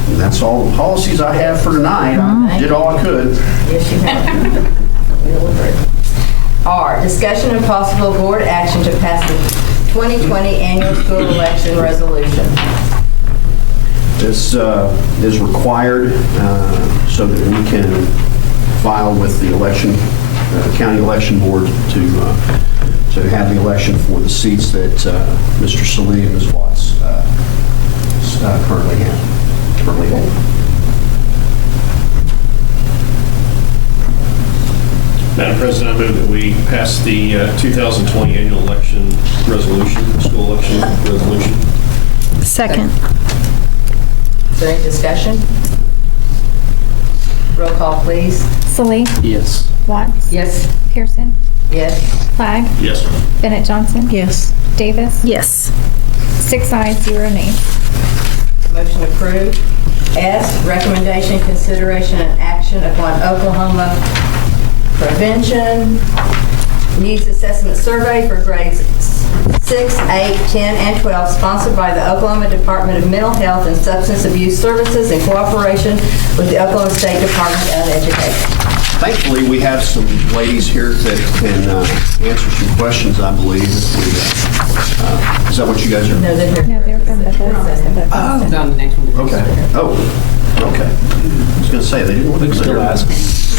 And that's all the policies I have for tonight. I did all I could. Yes, you have. R, discussion and possible board action to pass the 2020 annual school election resolution. This is required so that we can file with the county election board to have the election for the seats that Mr. Salee and Ms. Watts currently hold. Madam President, I move that we pass the 2020 annual election resolution, school election resolution. Second. Is there any discussion? Roll call, please. Salee. Yes. Watts. Yes. Pearson. Yes. Flagg. Yes. Bennett Johnson. Yes. Davis. Yes. 6 ayes, 0 nays. Motion approved. S, recommendation, consideration, and action upon Oklahoma Prevention Needs Assessment Survey for grades 6, 8, 10, and 12, sponsored by the Oklahoma Department of Mental Health and Substance Abuse Services in cooperation with the Oklahoma State Department of Education. Thankfully, we have some ladies here that can answer some questions, I believe. Is that what you guys are? No, they're here. No, they're from the It's on the next one. Okay. Oh, okay. I was going to say, they didn't want to still ask.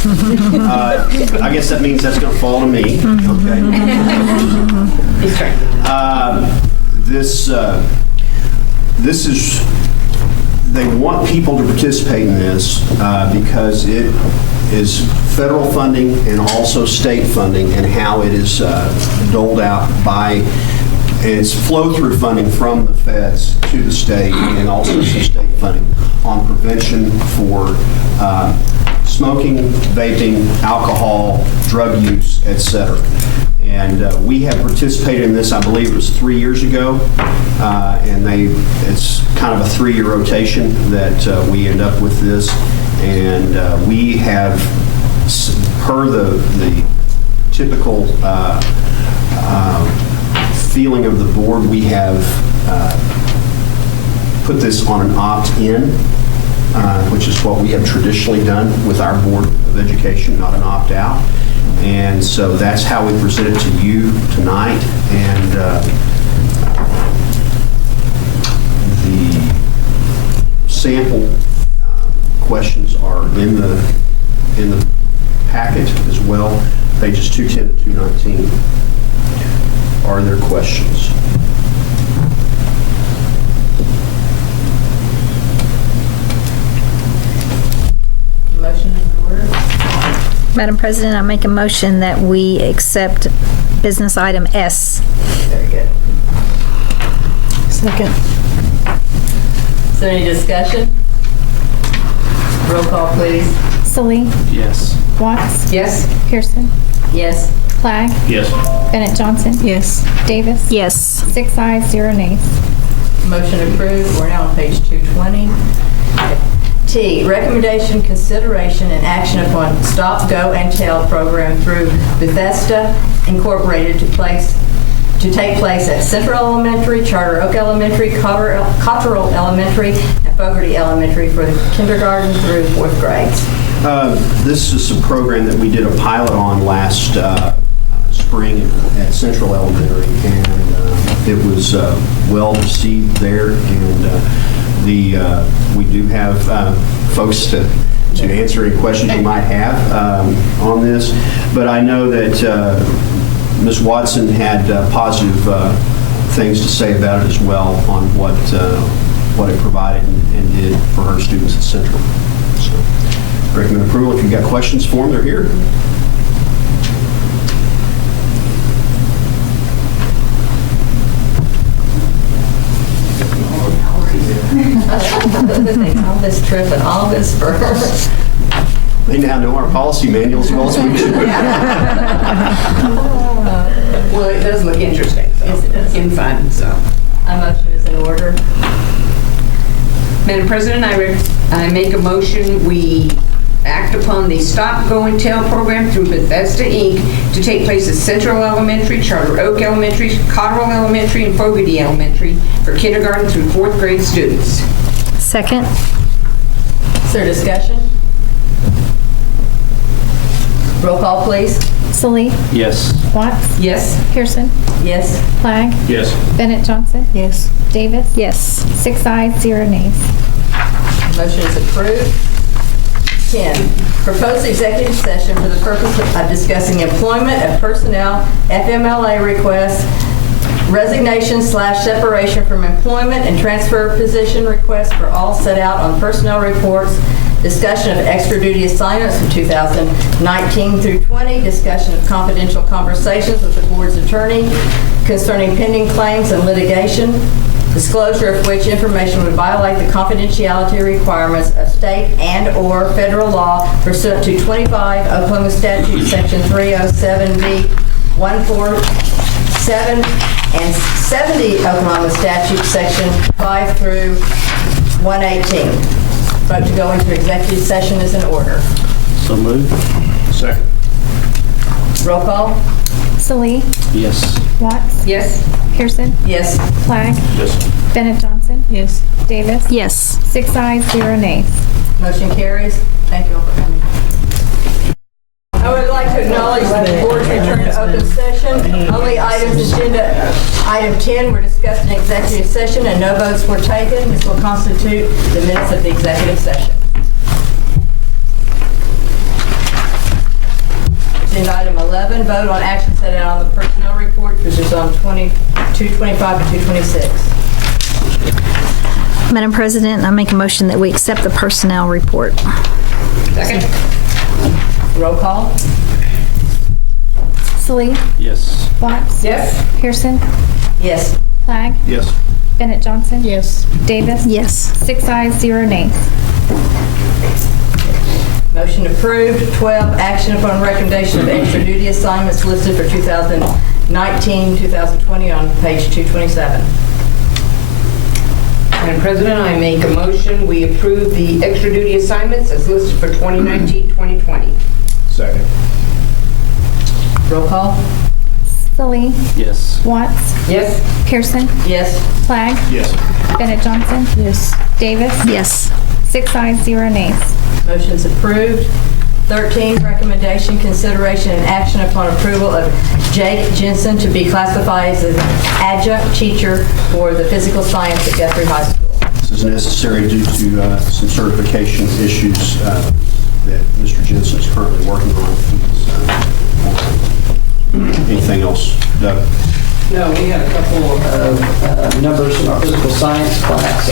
I guess that means that's going to fall to me. Okay. He's trying. This is, they want people to participate in this because it is federal funding and also state funding, and how it is doled out by, it's flow-through funding from the feds to the state, and also some state funding on prevention for smoking, vaping, alcohol, drug use, etc. And we have participated in this, I believe it was 3 years ago, and it's kind of a 3-year rotation that we end up with this. And we have, per the typical feeling of the board, we have put this on an opt-in, which is what we have traditionally done with our Board of Education, not an opt-out. And so that's how we present it to you tonight. And the sample questions are in the packet as well, pages 210 to 219. Are there questions? Motion in order. Madam President, I make a motion that we accept business item S. Very good. Second. Is there any discussion? Roll call, please. Salee. Yes. Watts. Yes. Pearson. Yes. Flagg. Yes. Bennett Johnson. Yes. Davis. Yes. 6 ayes, 0 nays. Motion approved. We're now on page 220. T, recommendation, consideration, and action upon Stop, Go, and Tell program through Bethesda Incorporated to take place at Central Elementary, Charter Oak Elementary, Cotterell Elementary, and Fogarty Elementary for the kindergarten through 4th grades. This is a program that we did a pilot on last spring at Central Elementary, and it was well received there. And we do have folks to answer any questions you might have on this. But I know that Ms. Watson had positive things to say about it as well on what it provided and did for her students at Central. So, recommend approval. If you've got questions for them, they're here. All this trip and all this for They now know our policy manual as well as we do. Well, it does look interesting, so. Yes, it does. And fun, so. A motion is in order. Madam President, I make a motion, we act upon the Stop, Go, and Tell program through Bethesda, Inc. to take place at Central Elementary, Charter Oak Elementary, Cotterell Elementary, and Fogarty Elementary for kindergarten through 4th grade students. Second. Is there discussion? Roll call, please. Salee. Yes. Watts. Yes. Pearson. Yes. Flagg. Yes. Bennett Johnson. Yes. Davis. Yes. 6 ayes, 0 nays. Motion is approved. 10, proposed executive session for the purpose of discussing employment of personnel, FMLA requests, resignation/separation from employment, and transfer position requests for all set out on personnel reports, discussion of extra duty assignments from 2019 through 20, discussion of confidential conversations with the board's attorney concerning pending claims and litigation, disclosure of which information would violate the confidentiality requirements of state and/or federal law pursuant to 25 Oklahoma Statute Section 307B 147 and 70 Oklahoma Statute Section 5 through 118. Vote to go into executive session is in order. So moved. Second. Roll call. Salee. Yes. Watts. Yes. Pearson. Yes. Flagg. Yes. Bennett Johnson. Yes. Davis. Yes. 6 ayes, 0 nays. Motion carries. Thank you all for coming. I would like to acknowledge the board's return to open session. Only items agenda item 10 were discussed in executive session and no votes were taken. This will constitute the minutes of the executive session. Agenda item 11, vote on action set out on the personnel report, which is on 225 to 226. Madam President, I make a motion that we accept the personnel report. Second. Roll call. Salee. Yes. Watts. Yes. Pearson. Yes. Flagg. Yes. Bennett Johnson. Yes. Davis. Yes. 6 ayes, 0 nays. Motion approved. 12, action upon recommendation of extra duty assignments listed for 2019-2020 on page 227. Madam President, I make a motion, we approve the extra duty assignments as listed for 2019-2020. Second. Roll call. Salee. Yes. Watts. Yes. Pearson. Yes. Flagg. Yes. Bennett Johnson. Yes. Davis. Yes. 6 ayes, 0 nays. Motion's approved. 13, recommendation, consideration, and action upon approval of Jake Jensen to be classified as an adjunct teacher for the physical science at Guthrie High School. This is necessary due to some certification issues that Mr. Jensen is currently working on. Anything else, Doug? No, we had a couple of numbers in our physical science class.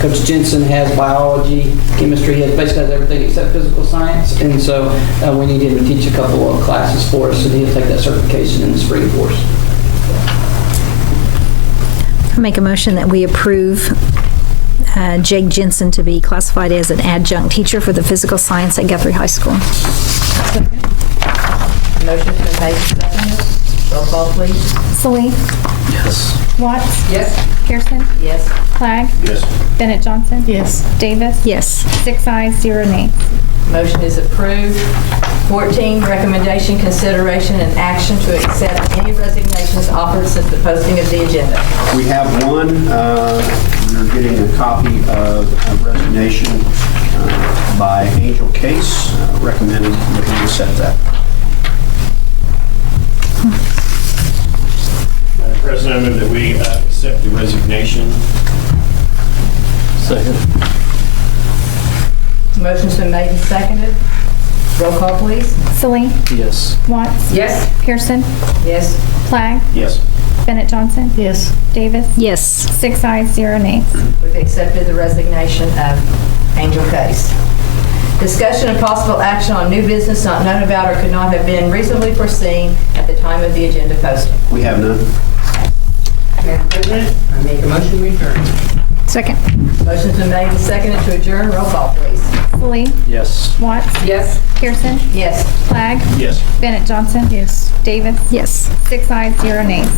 Coach Jensen has biology, chemistry, he basically has everything except physical science. And so we need him to teach a couple of classes for us, and he'll take that certification in the spring for us. I make a motion that we approve Jake Jensen to be classified as an adjunct teacher for the physical science at Guthrie High School. Motion's been made and seconded. Roll call, please. Salee. Yes. Watts. Yes. Pearson. Yes. Flagg. Yes. Bennett Johnson. Yes. Davis. Yes. 6 ayes, 0 nays. Motion is approved. 14, recommendation, consideration, and action to accept any resignations offered since the posting of the agenda. We have one. We're getting a copy of a resignation by Angel Case, recommending that we accept that. Madam President, I move that we accept the resignation. Second. Motion's been made and seconded. Roll call, please. Salee. Yes. Watts. Yes. Pearson. Yes. Flagg. Yes. Bennett Johnson. Yes. Davis. Yes. 6 ayes, 0 nays. We've accepted the resignation of Angel Case. Discussion of possible action on new business not known about or could not have been reasonably foreseen at the time of the agenda posting. We have none. Madam President, I make a motion, we adjourn. Second. Motion's been made and seconded to adjourn. Roll call, please. Salee. Yes. Watts. Yes. Pearson. Yes. Flagg. Yes. Bennett Johnson. Yes. Davis. Yes. 6 ayes, 0 nays.